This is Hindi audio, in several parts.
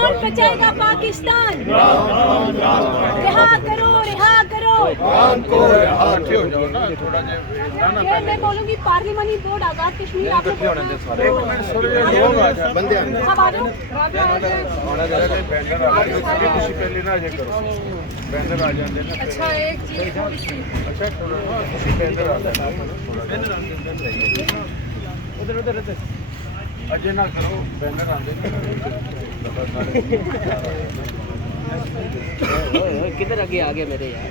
कौन बचाएगा पाकिस्तान? रिहा करो, रिहा करो। ये मैं बोलूँगी पार्लिमानी बोर्ड आजाद कश्मीर आप लोग अच्छा एक चीज उधर अजय ना करो बैनर आते किधर आगे मेरे यार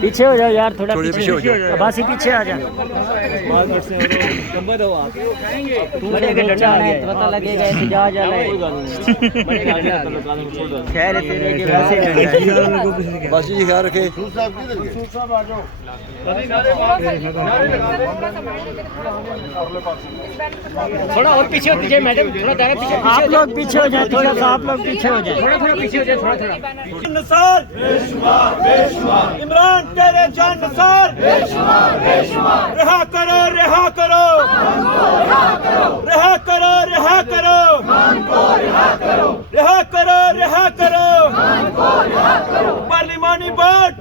पीछे हो जाओ यार, थोड़ा पीछे हो जाओ, बस ही पीछे आ जाओ। पता लगेगा एहतजाज खैर बस जी ख्याल रखे। थोड़ा और पीछे मैडम, थोड़ा पीछे आप लोग पीछे हो जाए, थोड़ा सा आप लोग पीछे हो जाए, थोड़ा पीछे हो जाए, थोड़ा निसार इमरान तेरे जान निसार रिहा करो, रिहा करो, रिहा करो, रिहा करो, रिहा करो, रिहा करो। पार्लिमानी बोर्ड,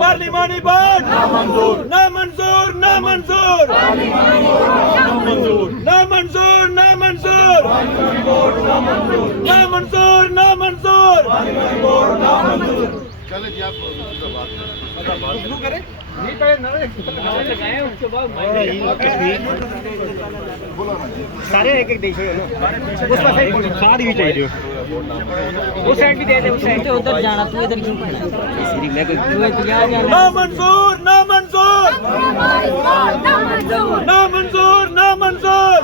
पार्लिमानी बोर्ड ना मंजूर, ना मंजूर, ना मंजूर, ना मंजूर, ना मंजूर, ना मंजूर, ना मंजूर। चले जी आप शुरू करें। सारे एक एक देखिए ना, उस पास सारी भी चाहिए, उस साइड भी दे दे, उस साइड से उधर जाना, तू इधर क्यों खड़ा है? मैं कोई ना मंजूर, ना मंजूर, ना मंजूर, ना मंजूर।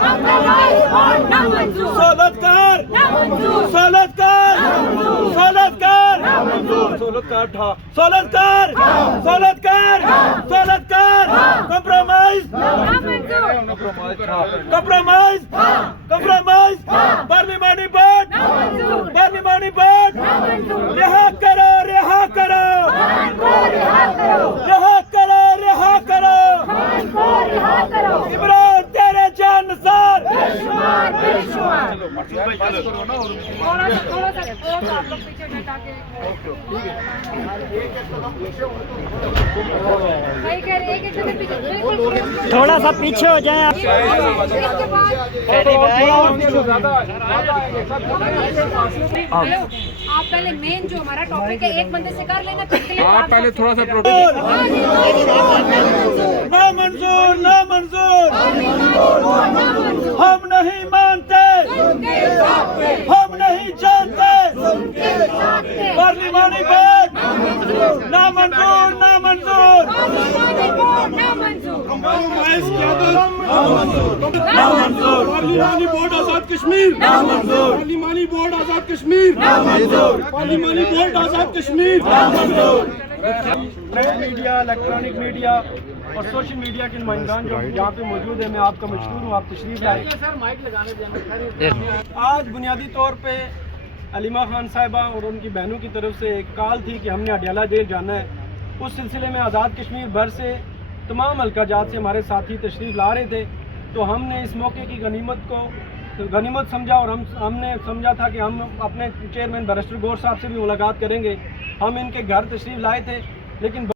सोलतकार, सोलतकार, सोलतकार, सोलतकार था, सोलतकार, सोलतकार, सोलतकार। Compromise, compromise, compromise. Parliamentary board, parliamentary board रिहा करो, रिहा करो, रिहा करो, रिहा करो। इमरान तेरे जान निसार। थोड़ा सा पीछे हो जाए आप। आप पहले मेन जो हमारा टॉपिक है एक बंदे से कर लेना, आप पहले थोड़ा सा प्रोटेस्ट। ना मंजूर, ना मंजूर, हम नहीं मानते, हम नहीं जानते। पार्लिमानी बोर्ड ना मंजूर, ना मंजूर, ना मंजूर। पार्लिमानी बोर्ड आजाद कश्मीर ना मंजूर, पार्लिमानी बोर्ड आजाद कश्मीर ना मंजूर, पार्लिमानी बोर्ड आजाद कश्मीर ना मंजूर। प्रिंट मीडिया, इलेक्ट्रॉनिक मीडिया और सोशल मीडिया के नुमाइंदान जो यहाँ पे मौजूद है, मैं आपका मशहूर हूँ, आप तशरीफ लाए। आज बुनियादी तौर पे अलीमा खान साहिबा और उनकी बहनों की तरफ से एक कॉल थी कि हमने अडयाला जेल जाना है। उस सिलसिले में आज़ाद कश्मीर भर से तमाम हल्का जात से हमारे साथी तशरीफ़ ला रहे थे, तो हमने इस मौके की गनीमत समझा और हमने समझा था कि हम अपने चेयरमैन बैरिस्टर गौर साहब से भी मुलाकात करेंगे। हम इनके घर तशरीफ़ लाए थे, लेकिन